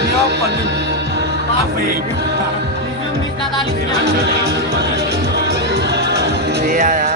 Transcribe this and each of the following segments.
Ini apa nih? Kafe. Review Miss Natalisnya. Iya ya.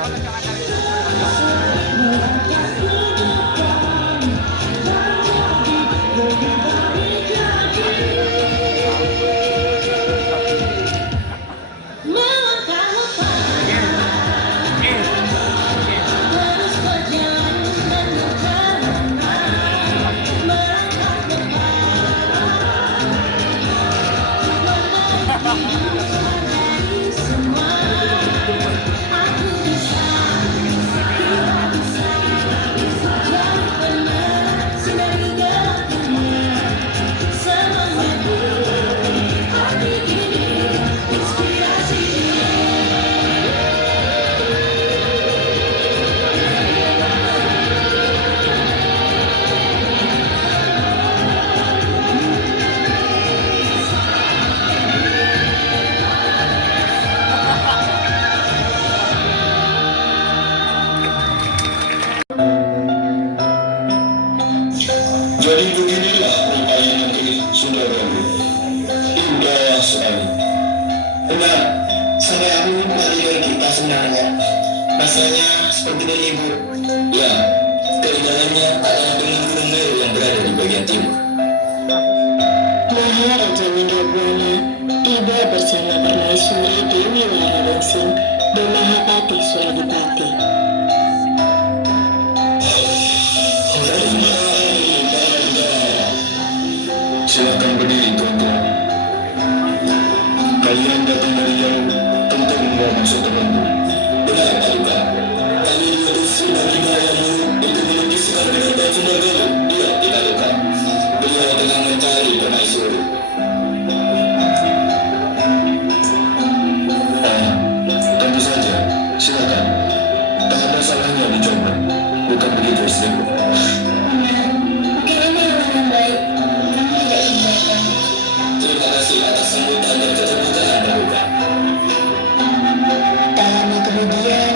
Jadi beginilah rupanya negeri Sundarabu. Indah sekali. Benar, sampai aku lupa tidur kita sebenarnya. Rasanya seperti di libur. Ya, keindahannya adalah gunung-gunung Meru yang berada di bagian timur. Maharaja Windrabuana tiba bersama Permaisuri Dewi Waraningsih dan Mahapati Suradipati. Silakan berdiri, tuan-tuan. Kalian datang dari jauh, tentu membawa maksud tertentu. Benar, Paduka. Kami diutus dari Bayamu untuk melukiskan kerajaan Sundarabu. Iya, Paduka. Beliau tengah mencari permaisuri. Tentu saja. Silakan. Tak ada salahnya dicoba. Bukan begitu, istriku? Terima kasih atas sambutan dan keterbukaan, Paduka. Tak lama kemudian,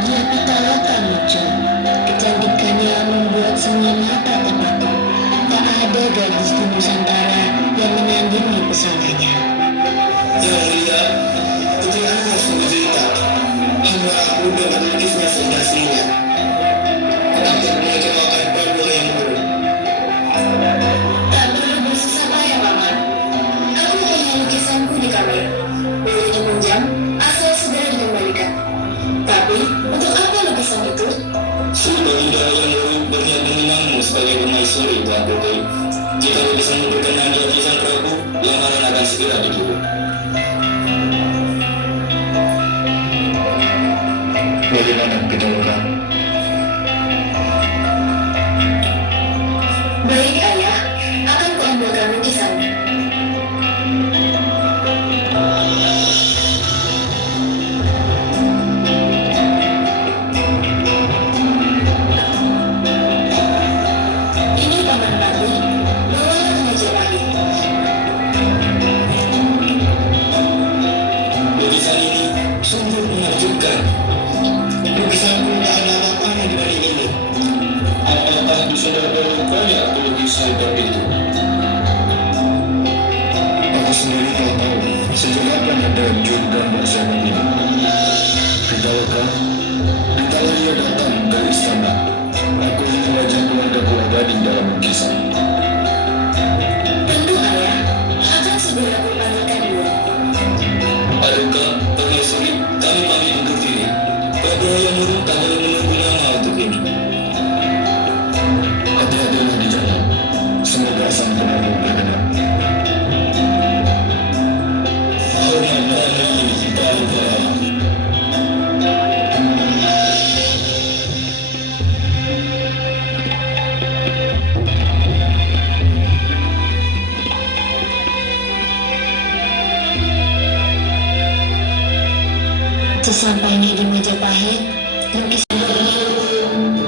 Dia Pitaloka muncul. Kecantikannya membuat semua mata terpaku. Tak ada gadis di Nusantara yang menandingi pesonanya. Yang mulia, putri aku harus mencerita. Hingga aku dapat melukisnya aslinya. Aku belajar makan pada yang buruk. Tak perlu bersusah payah, Paman. Aku punya lukisanku di kamar. Boleh dipinjam, asal segera dikembalikan. Tapi, untuk apa lukisan itu? Sudah tidak yang buruk berniat meminangmu sebagai permaisuri, Tuan Putri. Jika lukisanmu berkenan di hati Sang Prabu, lamaran akan segera dikirim. Bagaimana kita lakukan? Baik, Ayah. Akan kuambilkan lukisannya. Ini Paman Pati. Bawalah ke Majapahit. Lukisan ini sungguh menakjubkan. Lukisanku tak ada apa-apanya dibanding ini. Apakah di Sundarabu banyak pelukis hebat itu? Aku sendiri tak tahu sejak kapan ada julukan bahasa ini. Pitaloka, entahlah ia datang dari istana. Aku ingin wajah keluarga abadi Sesampainya di Majapahit, lukisan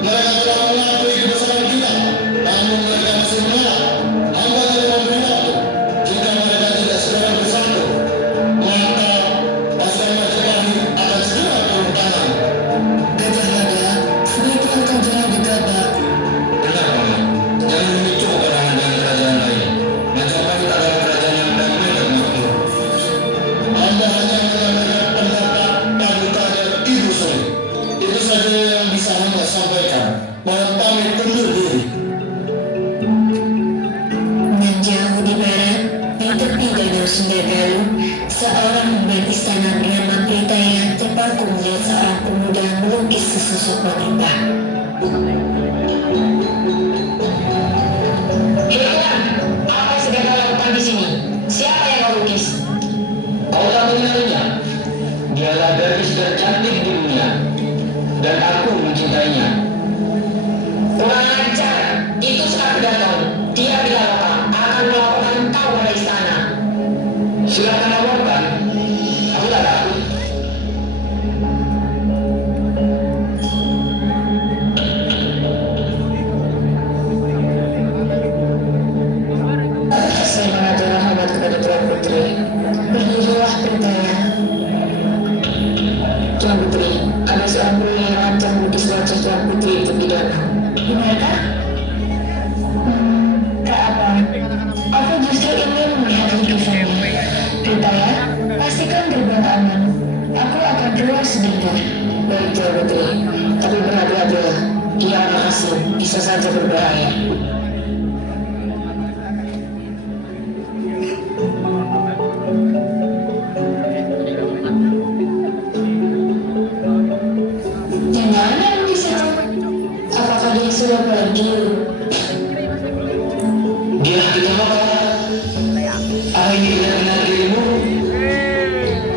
Mereka telah mengakui kebesaran kita, namun mereka masih menolak. Hamba telah memberi waktu. Jika mereka tidak segera bersatu, maka pasukan Majapahit akan segera turun tangan. Gajah Mada, sebaiknya engkau jangan gegabah. Benar, Paman. Jangan memicu peperangan dengan kerajaan lain. Majapahit adalah kerajaan yang baik-baik dan makmur. Hamba hanya menyampaikan pendapat Paduka dan Ibu Sri. Itu saja yang bisa hamba sampaikan. Mohon pamit undur diri. Menjauh di barat, di tepi danau Sundagalu, seorang pemilik istana bernama Pitaya terpaku melihat seorang pemuda melukis sesosok wanita. Heran, apa yang sedang kau lakukan di sini? Siapa yang kau lukis? Kau tak mengenalinya. Dialah gadis tercantik di dunia. Dan aku mencintainya. Kurang ajar, itu Sekar Datang. Dia Pitaloka akan melaporkan kau pada istana. Silakan laporkan. Aku tak takut. Saya mengatur rahmat kepada Tuan Putri. Berdirilah Pitaya. Tuan Putri, ada seorang pria yang rancang melukis wajah Tuan Putri di tepi danau. Benarkah? Tak apa. Aku justru ingin melihat lukisannya. Pitaya, pastikan gerbang aman. Aku akan keluar sebentar. Baik, Tuan Putri. Tapi berhati-hatilah. Dia anak asing, bisa saja berbahaya. Yang mana lukisannya? Apakah dia sudah pergi? Dia tidak apa. Apa ini benar-benar dirimu?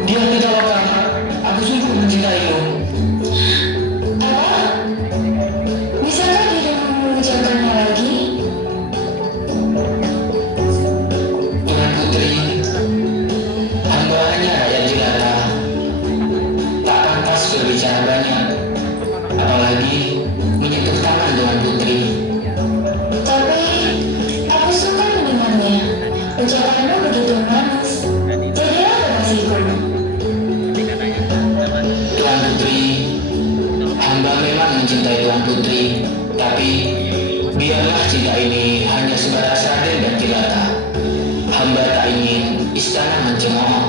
Dia tidak apa. Aku sungguh mencintaimu. Apa? Bisakah dirimu mengucapkannya lagi? Tuan Putri, hamba hanya rakyat jelata. Tak pantas berbicara banyak. Apalagi menyentuh tangan Tuan Putri. Tapi aku suka mendengarnya. Ucapanmu begitu manis. Jadilah kekasihku. Tuan Putri, hamba memang mencintai Tuan Putri. Tapi biarlah cinta ini hanya sebatas Raden dan jelata. Hamba tak ingin istana mencemooh.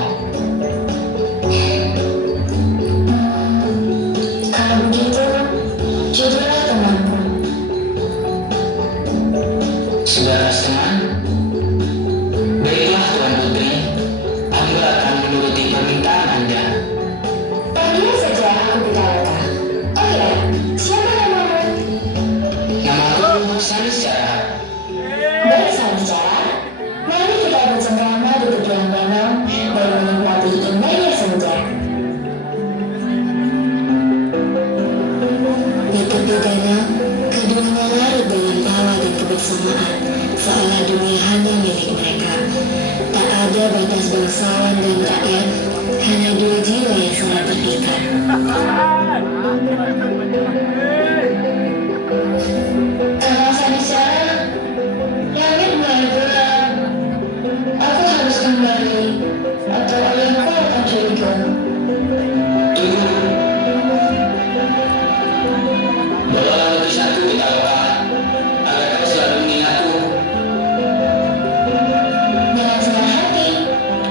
Kalau begitu, jadilah temanku. Sebatas teman, baiklah Tuan Putri. Hamba akan menuruti permintaan Anda. Panggil saja aku Pitaloka. Oh ya, siapa namamu? Namaku Saniscara. Baik, Saniscara. Mari kita bercengkrama di tepian danau dan menikmati indahnya senja. Di tepi danau, keduanya larut dengan tawa dan kebersamaan, seolah dunia hanya milik mereka. Tak ada batas bangsawan dan rakyat, hanya dua jiwa yang sangat terikat. Kakak Saniscara, langit mulai gelap. Aku harus kembali, atau ayahku akan curiga. Tunggu. Bawalah lukisanku Pitaloka, agar kau selalu mengingatku. Dengan senang hati,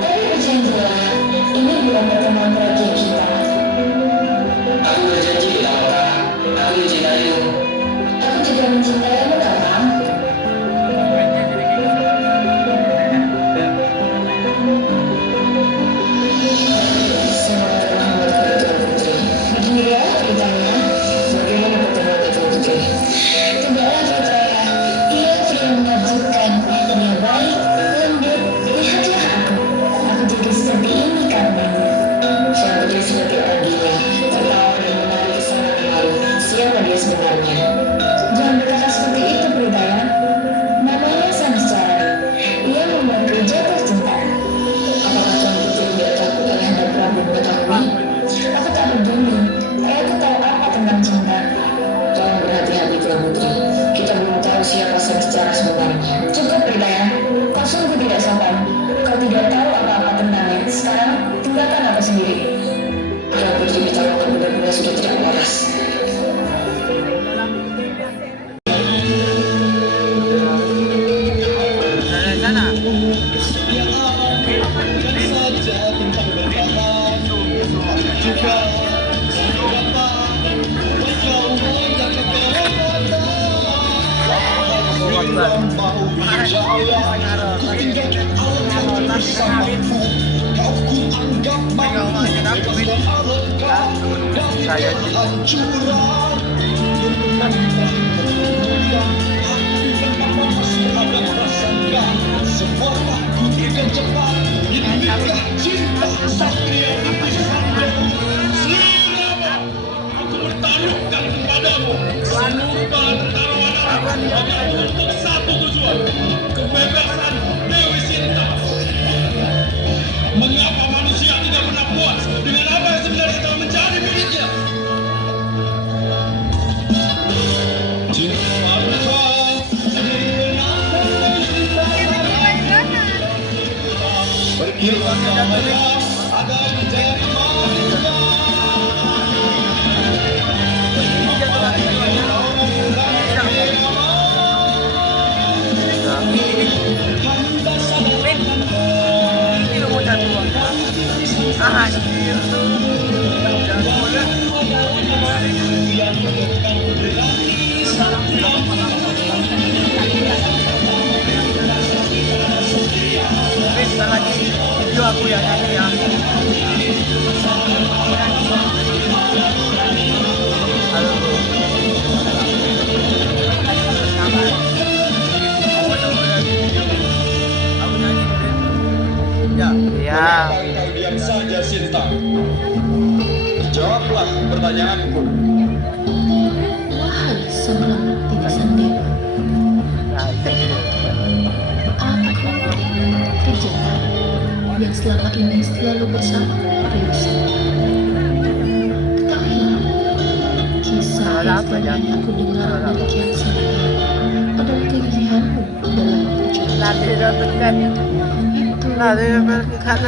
tapi berjanjilah, ini bukan pertemuan terakhir kita. Aku berjanji Pitaloka, aku mencintai Saya Aku bertaruhkan kepadamu seluruh bala tentara hanya untuk satu tujuan, kebebasan Dewi Sinta. Mengapa manusia tidak pernah puas dengan apa yang sebenarnya telah menjadi miliknya? video aku ya nyanyi ya. Halo bro. Aku nyanyi bro. Ya. Ya. Kau diam saja, Sinta. Jawablah pertanyaanku. Wahai seorang titisan dewa, aku Rijana yang selama ini selalu bersama Reza. Ketahuilah, kisah yang selama ini aku dengar dari Kian Santang adalah kegigihanmu dalam perjalanan. Itu bukan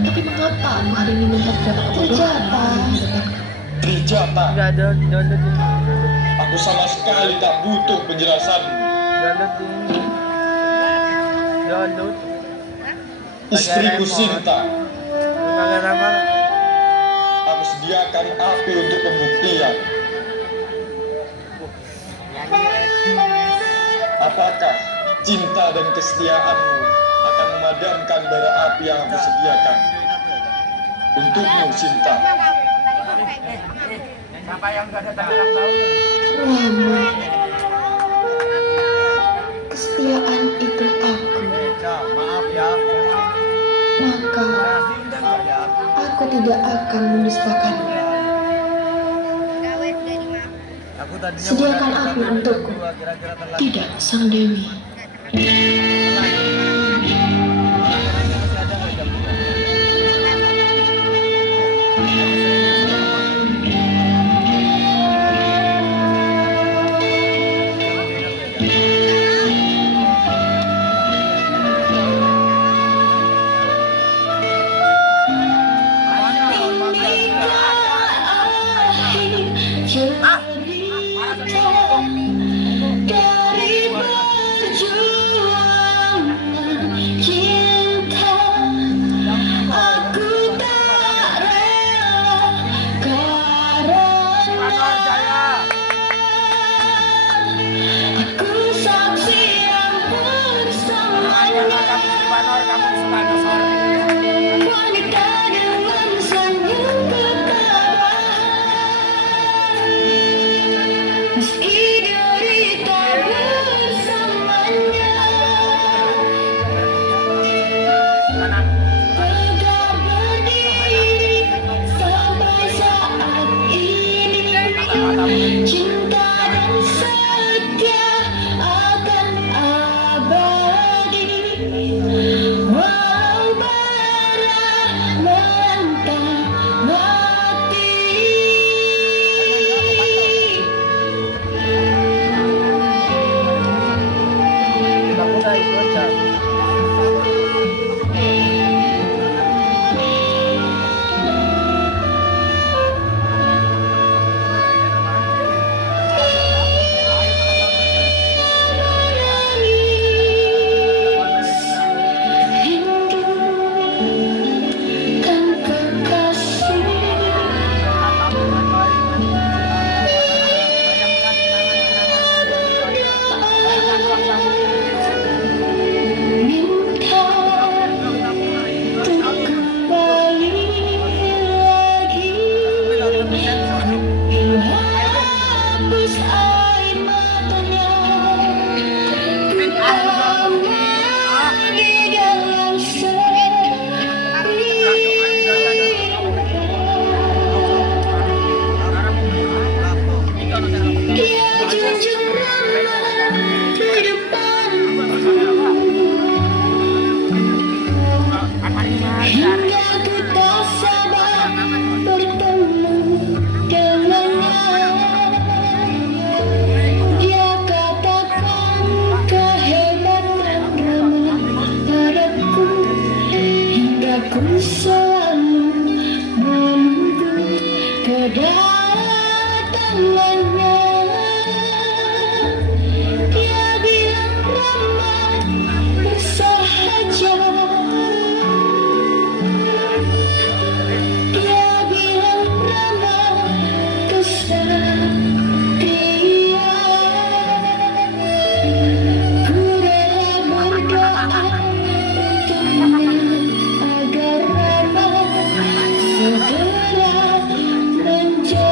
tapi mengapa aku hari ini melihat dapat kebodohan di hadapanku? Trijata, Enggak ada download ini. aku sama sekali tak butuh penjelasan. Download. Istriku Sinta, Pakai nama. aku sediakan api untuk pembuktian. Apakah cinta dan kesetiaanmu akan memadamkan bara api yang aku sediakan untukmu, Sinta? Siapa yang enggak datang ulang tahun? Lama. Kesetiaan itu aku, Maaf ya. maka aku tidak akan mendustakannya. Aku tadinya Sediakan api untukku, kira-kira telat. tidak sang dewi. Dari berjuang Ku rela berdoa untuknya agar Rama segera menjemputnya.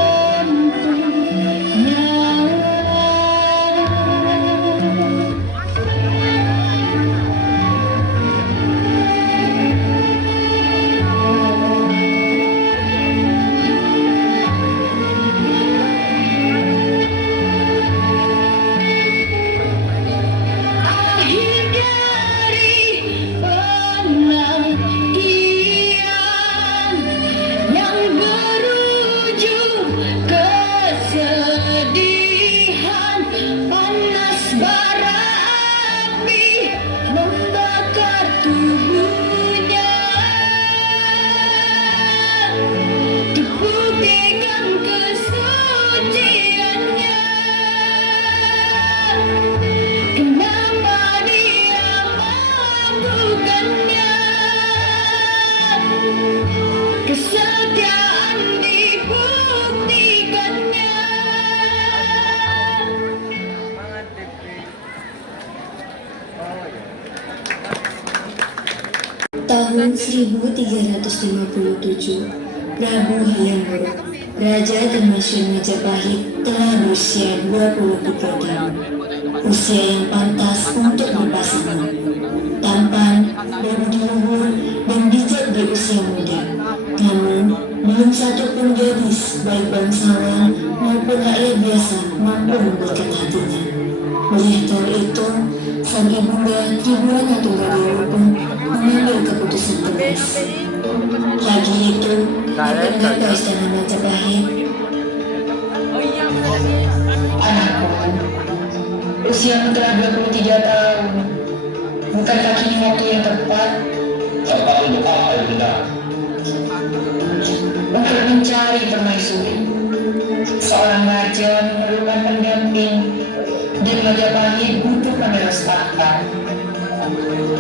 Akhir dari penantian yang berujung kesedihan, panas bara api membakar tubuhnya, dibuktikan kesuciannya. Kenapa dia melakukannya? Kesetiaan dibuktikannya. Tahun 1357, Prabu Hayam-Wuruk, Raja Termasyur Majapahit, telah berusia 23 tahun. Usia yang pantas untuk berpasangan. Tampan, berbudi luhur, dan bijak di usia muda. Namun, belum satu pun gadis, baik bangsawan maupun rakyat biasa, mampu membuatkan hatinya. Oleh karena itu, sang ibunda Ki Buwana Tunggadewi pun mengambil keputusan tegas. Pagi itu, di tengah istana Majapahit, Anakku, usiamu telah 23 tahun. Bukankah kini waktu yang tepat Tepat untuk apa, Ibunda? untuk mencari permaisuri? Seorang raja memerlukan pendamping, dan Majapahit butuh penerus tahta.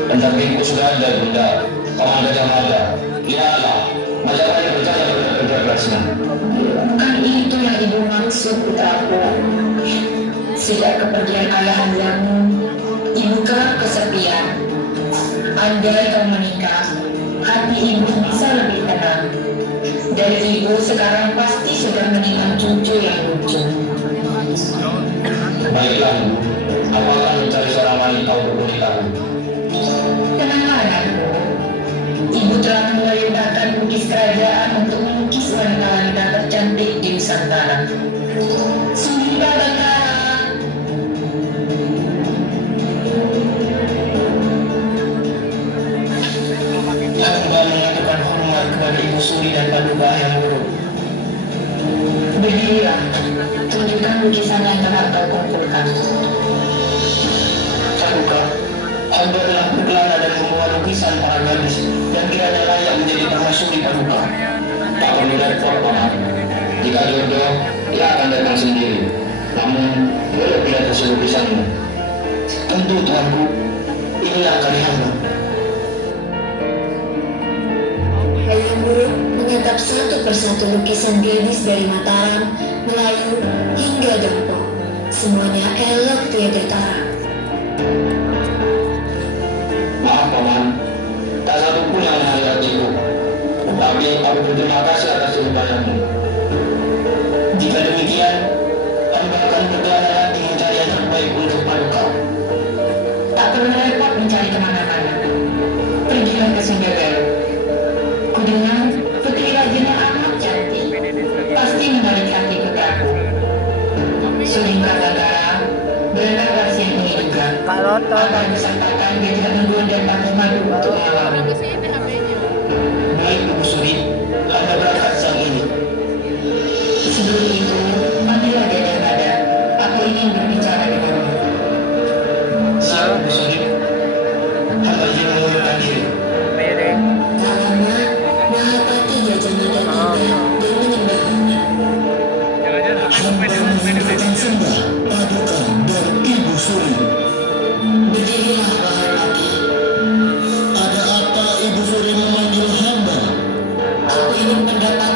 Pendampingku sudah ada, Bunda. Paman Gajah Mada. Lihatlah, Majapahit berjaya bekerja kerasnya. Bukan itu yang ibu maksud, putraku. Sejak kepergian ayahandamu, ibu kerap kesepian. Andai kau menikah, hati ibu bisa lebih tenang. Dan ibu sekarang pasti sudah menikah cucu yang lucu. Baiklah, Ibu. Aku akan mencari seorang wanita untuk menikahi. Tenanglah anakku. Ibu telah memerintahkan lukis kerajaan untuk melukis wanita-wanita tercantik di Nusantara. Sudah Bangara. Hamba mengatakan hormat kepada Ibu Suri dan Paduka Hayam-Wuruk. Berdirilah, tunjukkan lukisan yang telah kau kumpulkan. Paduka, hamba telah berkelana dan membawa lukisan para gadis yang kiranya layak menjadi permaisuri Paduka. Tak perlu repot, Paman. Jika jodoh, ia akan datang sendiri. Namun, boleh pilih hasil lukisanmu. Tentu Tuanku, inilah karya hamba. Hayam-Wuruk menatap satu persatu lukisan gadis dari Mataram, Melayu, hingga Dempok. Semuanya elok tiada tara. Maaf, Paman. Tak satu pun yang menarik hatiku. Tetapi aku berterima kasih atas upayamu. Jika demikian, hamba akan berkelana lagi mencari yang terbaik untuk Paduka. Tak perlu repot mencari kemana-mana. Pergilah ke Singgagal. Kudengar putri rajanya amat cantik. Pasti menarik hati putraku. Suling Bangara, benarkah siang ini juga? Akan disangkakan dia tidak mengundang tamu madu untuk malam. Baik, Ibu Suri, hamba berangkat siang ini. Sebelum itu, panggillah Gajah Mada. Aku ingin berbicara denganmu. Siap, Ibu Suri. Hamba ingin mengundurkan diri. Tak lama, Mahapati Gajah Mada tiba dan menyembahnya. Hamba mengucapkan sembah Paduka dan Ibu Suri. Berdirilah Mahapati. Ada apa Ibu Suri memanggil hamba? Aku ingin pendapat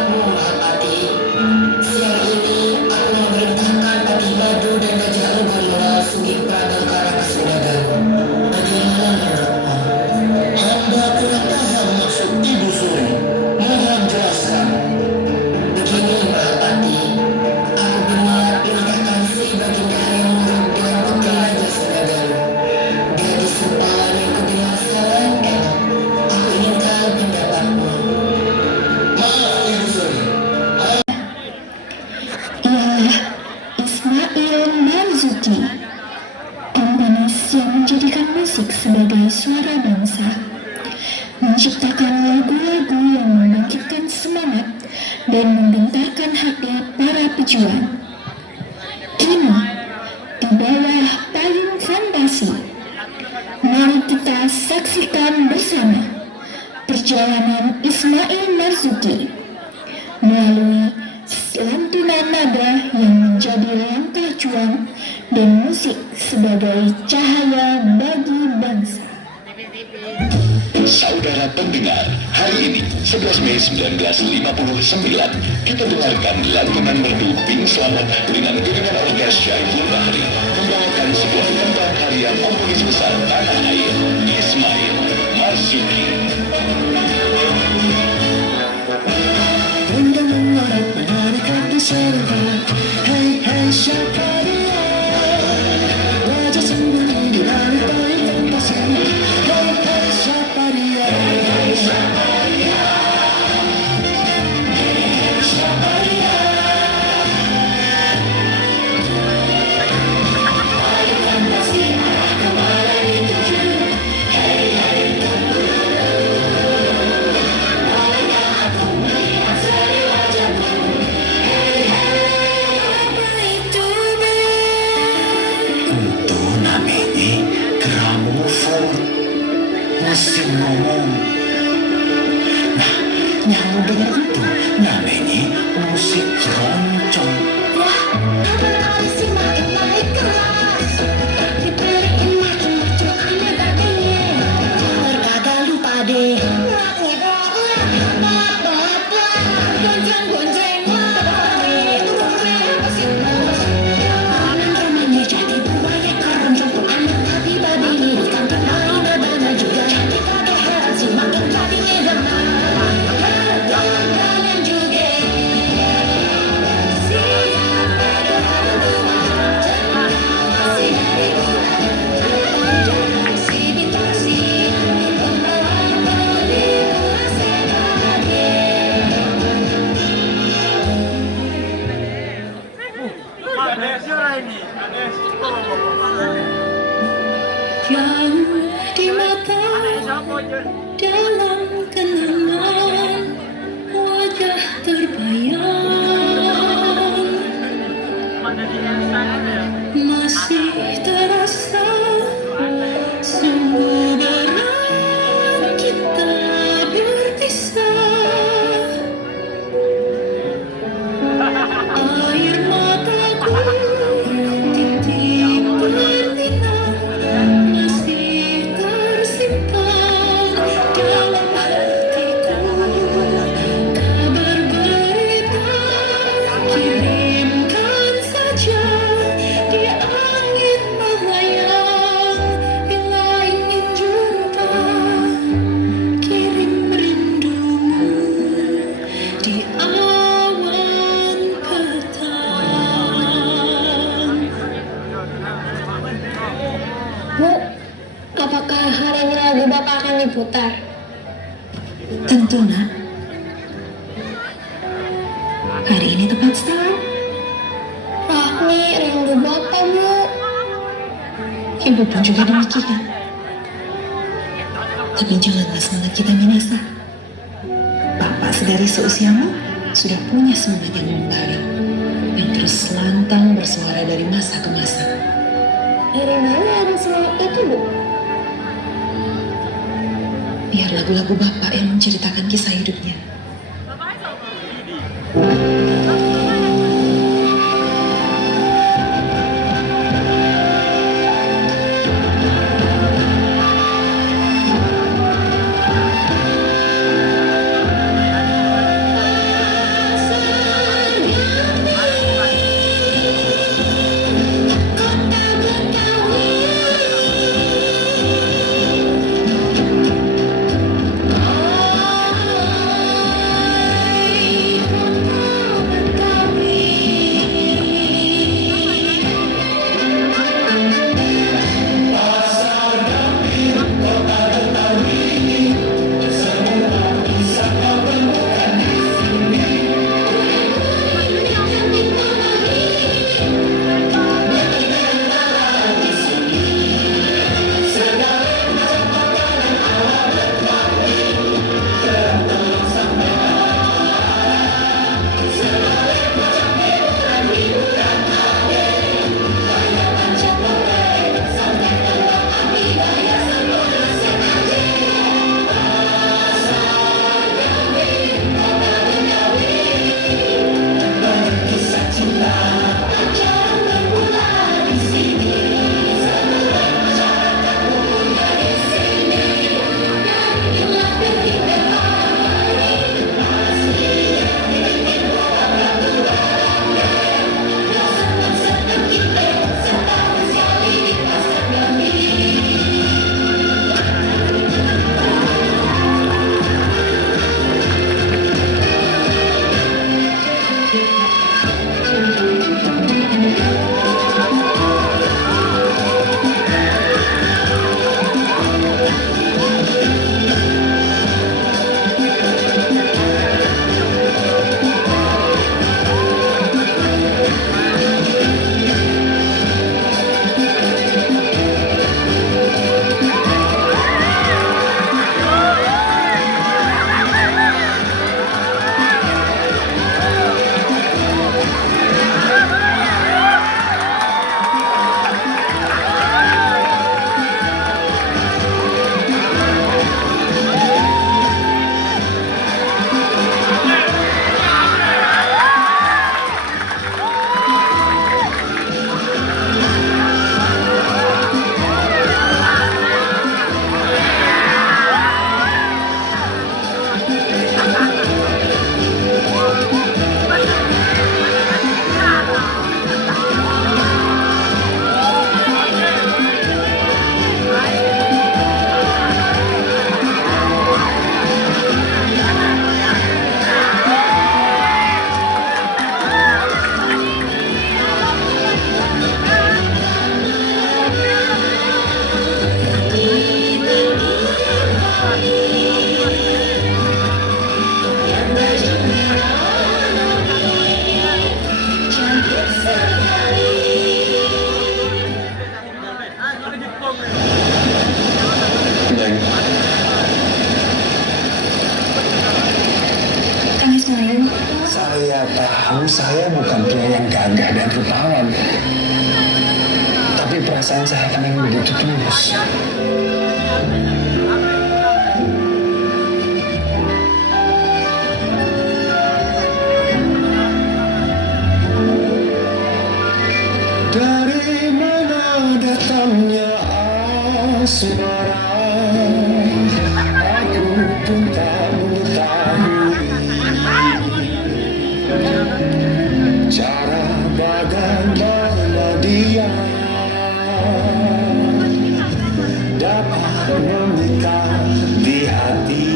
menjadikan musik sebagai suara bangsa, menciptakan lagu-lagu yang membangkitkan semangat dan menggentarkan hati para pejuang. Kini, di bawah payung fantasi, mari kita saksikan bersama perjalanan Ismail Marzuki melalui lantunan nada yang menjadi langkah juang dan musik sebagai cahaya bagi bangsa. Saudara pendengar, hari ini 11 Mei 1959 kita dengarkan lantunan merdu Pink Selamat dengan gabungan orkestra Syaiful Bahri membawakan sebuah tembang karya komponis besar tanah air, Ismail Marzuki. Benda mengarak menarikan di sana. Hey hey siapa dia? Wajah sembunyi di balik payung fantasi. Hey hey siapa dia? Hey siapa dia? Hey siapa dia? Payung fantasi kemana dituju? Hey hey bolehkah aku melihat seri wajahmu? Hey hey apa itu untuk namanya gramofon mesin ngomong. Nah, yang dengar itu namanya musik keroncong. Wah, kabar sih makin naik kelas. Diberiin makin macam aneh bagainya. Kagak lupa deh. Yang di mata dalam kenangan wajah terbayang masih terasa sungguh berat kita berpisah. Air mataku titik berlinang masih tersimpan dalam hatiku. Kabar berita kirimkan saja di angin melayang. Bila ingin jumpa kirim rindumu di awan petang. Bu, apakah hari ini lagu Bapak akan diputar? Tentu, Nak. Hari ini tepat sekali. Rahmi rindu Bapak, Bu. Ibu pun juga demikian. Tapi janganlah semangat kita Minasa. Bapak sedari seusiamu sudah punya semangat yang membara, yang terus lantang bersuara dari masa ke masa. Dari mana ada semangat itu, Bu? Biar lagu-lagu Bapak yang menceritakan kisah hidupnya. tahu saya bukan pria yang gagah dan rupawan. Tapi perasaan saya akan yang begitu tulus. Dari mana datangnya asmara? Aku pun tak mengetahui cara bagaimana dia dapat memikat di hati.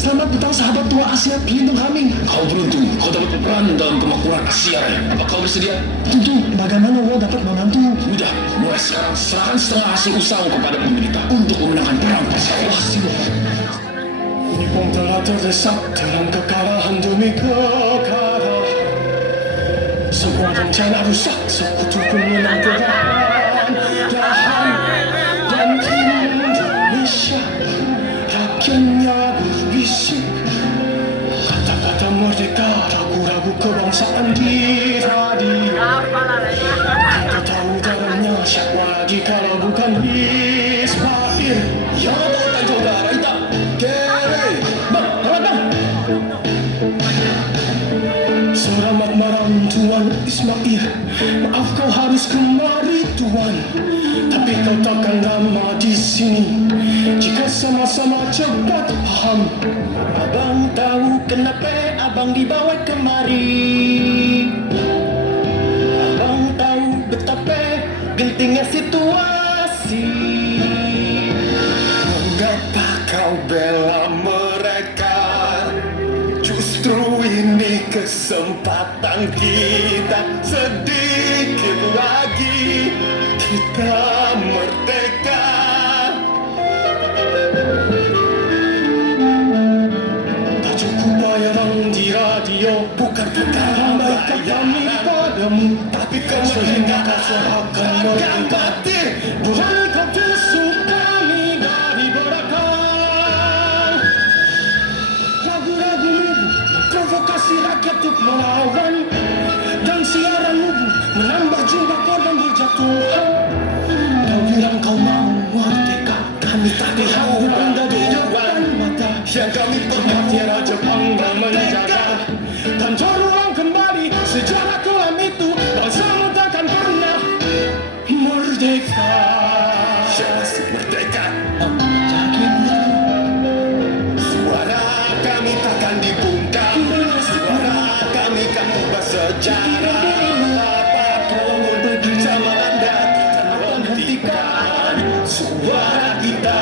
Selamat datang sahabat tua Asia pelindung kami. Kau beruntung, kau dapat berperan dalam kemakmuran Asia. Apa kau bersedia? Tentu, bagaimana lo dapat membantu? Mudah, mulai sekarang serahkan setengah hasil usaha kepada pemerintah untuk memenangkan perang Pasaman. Nippon telah terdesak dalam kekalahan demi kekalahan. Semua rencana rusak, sekutuku menang perang. Tahan dan Indonesia, rakyatnya berbisik. Kata-kata merdeka, ragu-ragu kebangsaan di radio. Kita tahu darahnya siapa lagi kalau bukan Ismail. Yamato Taito ga Raita, Kere, Bang, Bang. Selamat malam Tuan Ismail. Maaf kau harus kemari Tuan, tapi kau takkan lama di sini jika sama-sama cepat paham. Abang tahu kenapa abang dibawa kemari. Abang tahu betapa gentingnya situasi. Mengapa kau bela mereka? Justru ini kesempatan kita, sedikit lagi kita merdeka. sayangi padamu, tapi kau menghina seakan mati. Bukan kau tusuk kami dari belakang. Ragu-ragumu provokasi rakyat untuk melawan, dan siaranmu menambah jumlah korban berjatuhan. Kau bilang kau mau merdeka, kami tak tahu anda di depan mata. Yang kami hormati Raja Panggang menjaga dan terulang kembali sejarah kelam itu. Bangsamu takkan pernah merdeka. Siapa merdeka? Suara kami takkan dibungkam, suara kami kan ubah sejarah. Apapun bersama anda kita hentikan suara kita.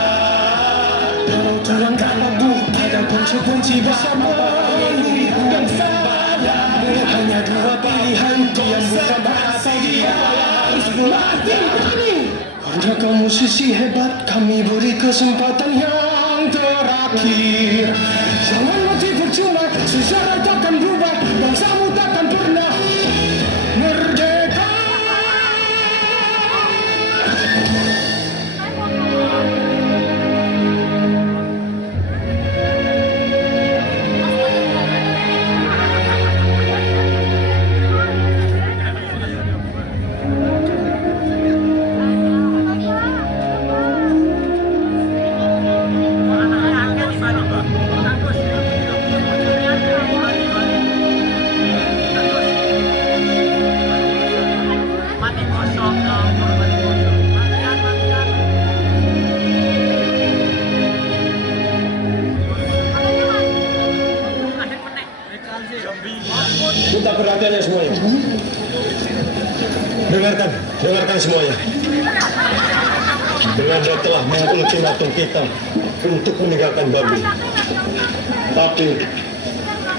Tuangkan lagu, ada kunci-kunci bersama yang sabar. Hanya dua pilihan, yang bukan bahasa dia. Mati kami. Anda kamu musisi hebat, kami beri kesempatan yang terakhir. Jangan mati percuma, sejarah takkan berubah, bangsamu takkan pernah merdeka. Mati kosong, mati kosong. Matian. Minta perhatiannya semuanya. Dengarkan semuanya. Belanda telah mengultimatum kita untuk meninggalkan Bandung. Tapi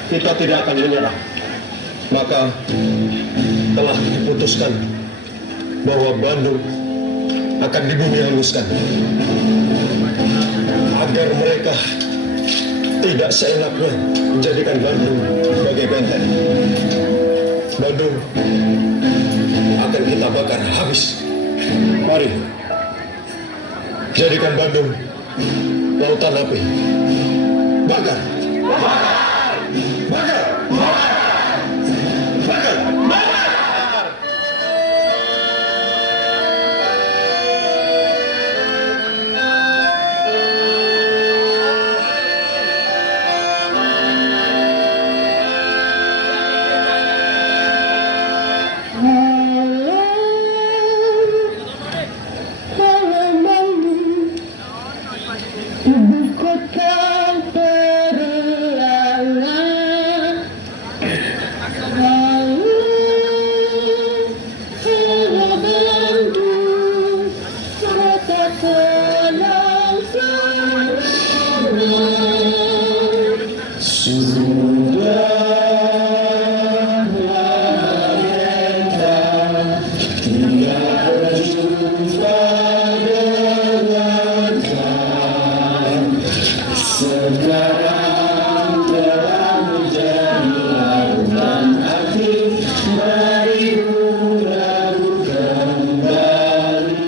kita tidak akan menyerah. Maka telah diputuskan bahwa Bandung akan dibumi hanguskan agar mereka tidak seenaknya menjadikan Bandung sebagai benteng. Bandung akan kita bakar habis. Mari jadikan Bandung lautan api. Bakar! Bakar! Bakar! Ibu kota perlahan. Bandung kota tenang sudah mereka tidak berjumpa dengan sekarang telah menjadi lautan aktif dari ragu kembali.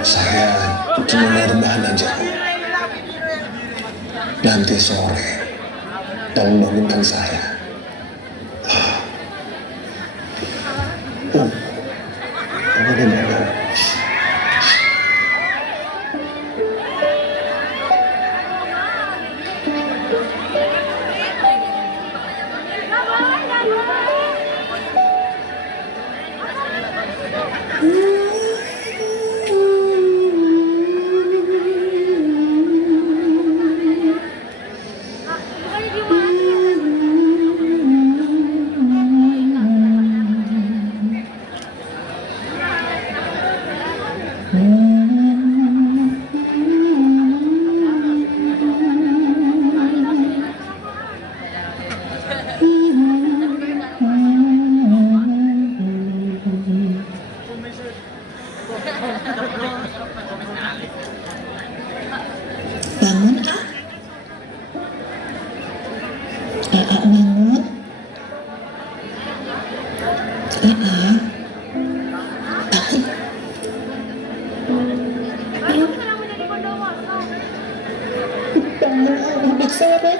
Saya cuma rebahan aja. Nanti sore tolong bangunkan saya. Bagaimana? Bangun, ah. Bangun. Bangun, bersama.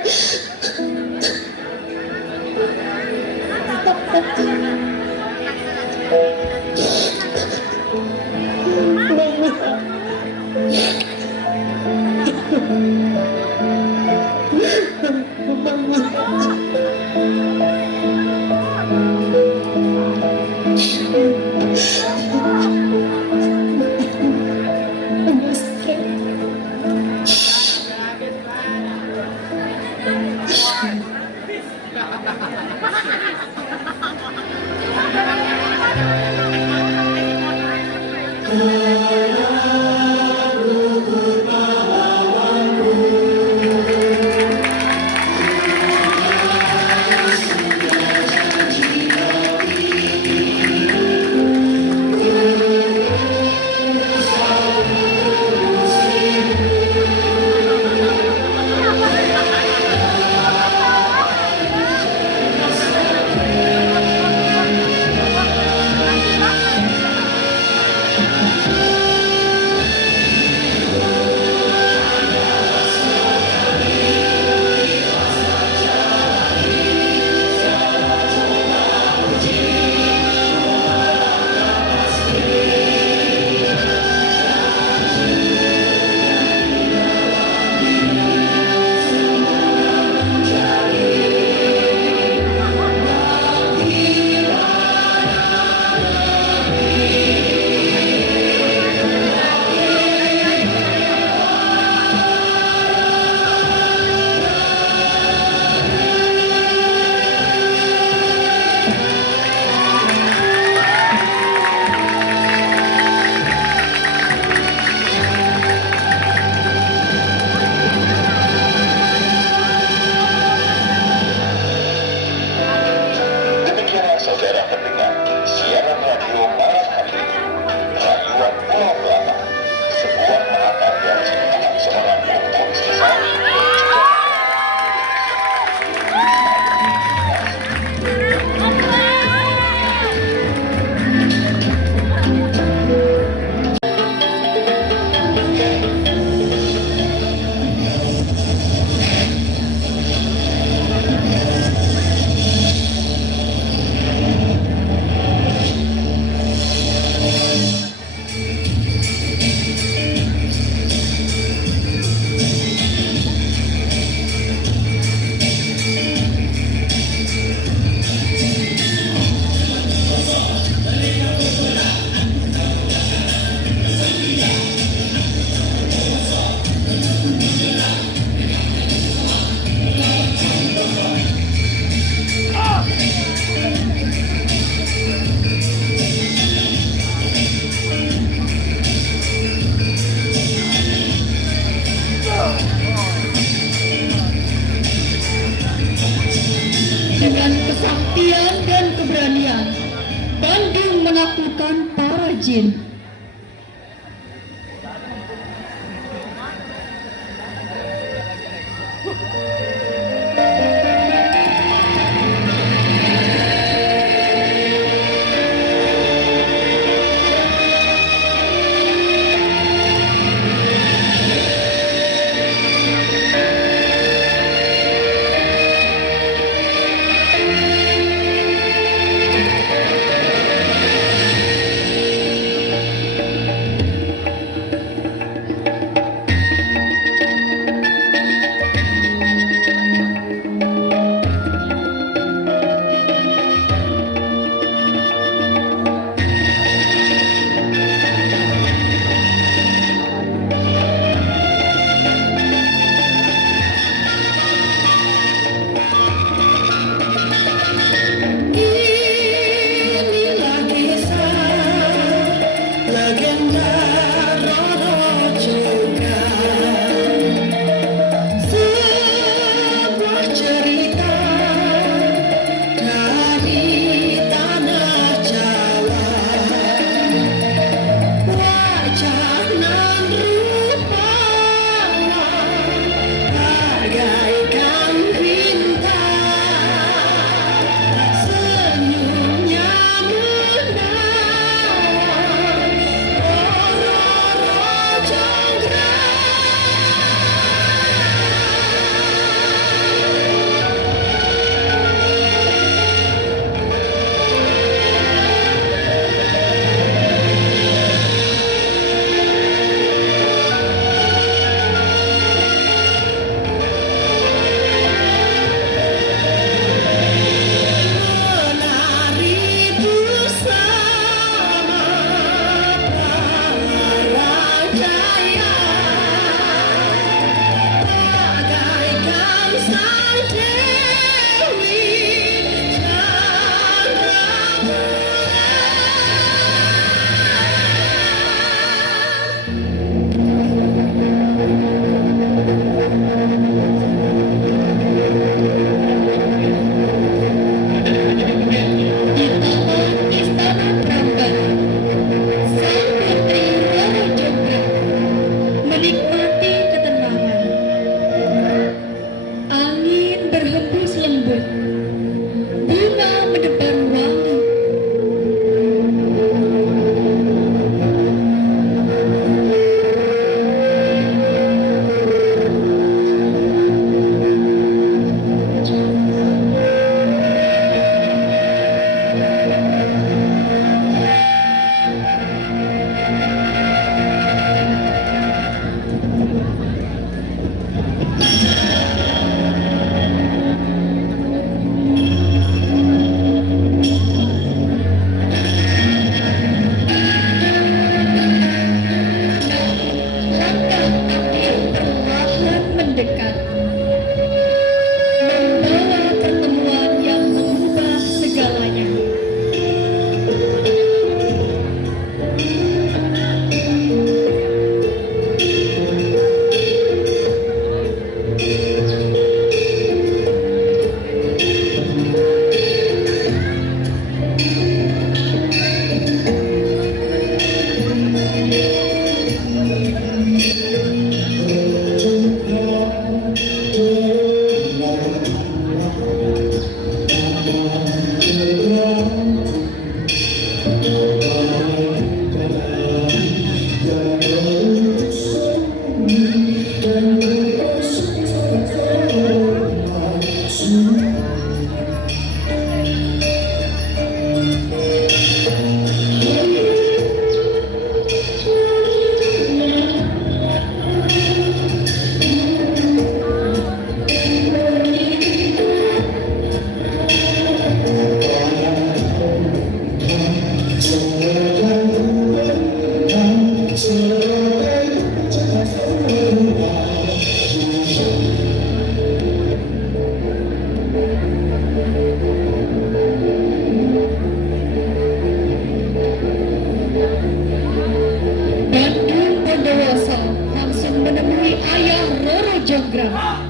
Mahendra.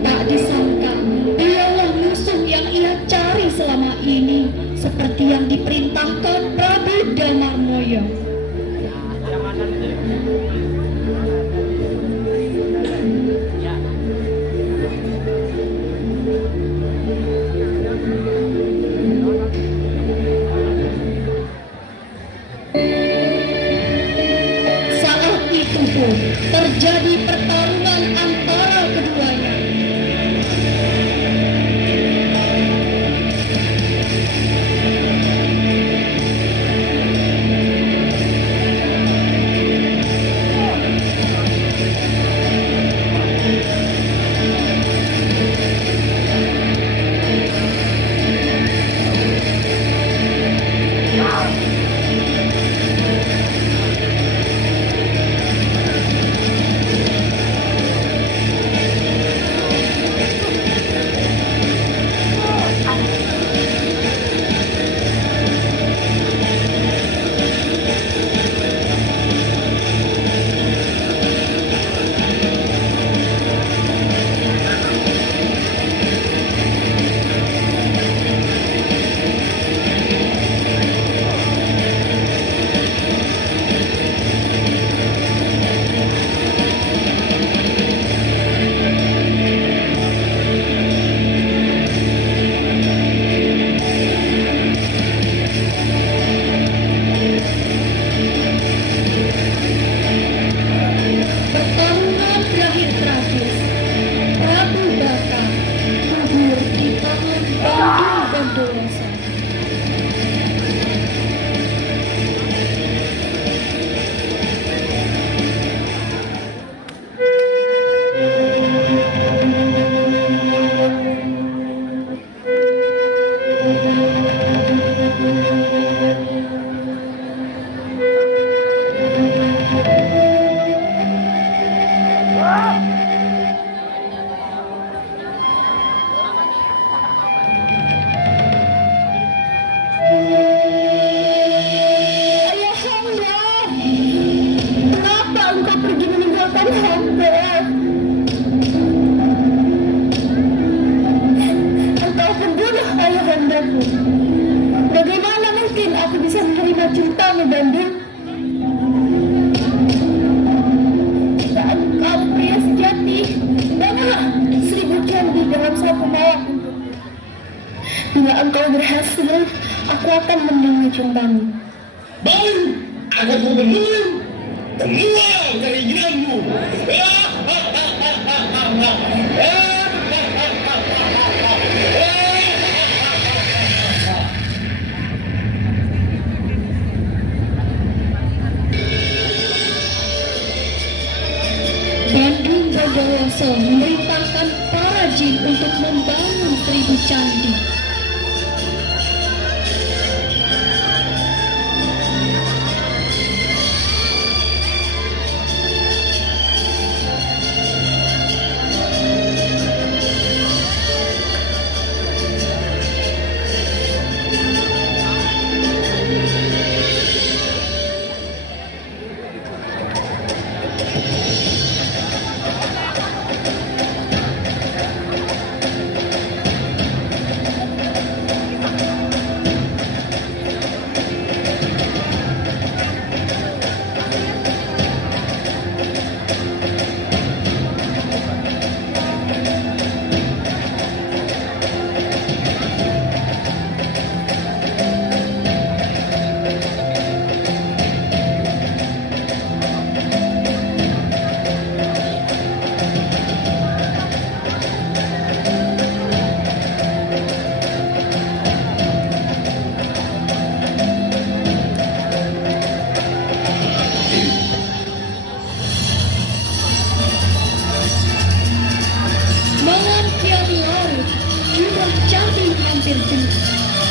Tak disangka, dialah musuh yang ia cari selama ini, seperti yang diperintahkan Prabu Damamoyo. Yang ada itu ya. Ya. Saat itu pun terjadi pertarungan antara keduanya. Pertarungan berakhir tragis. Prabu Baka gugur di tangan Bandung Bondowoso. Ayahanda, kenapa engkau pergi meninggalkan hamba? Engkau pembunuh ayahandaku. Bagaimana mungkin aku bisa menerima cintamu, Bandung? Jika engkau pria sejati, bawalah 1000 candi dalam satu malam untukku. Bila engkau berhasil, aku akan melindungi cintamu. Baik, aku membunuh semua keinginanmu. Bandung Bondowoso memerintahkan para jin untuk membangun 1000 candi.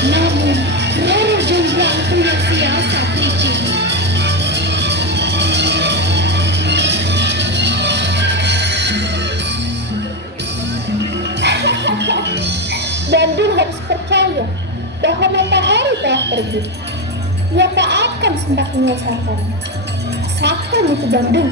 Namun, Roro Jonggrang punya siasat licik. Bandung harus percaya bahwa matahari telah pergi. Ia tak akan sempat menyelesaikan. Sakti itu Bandung.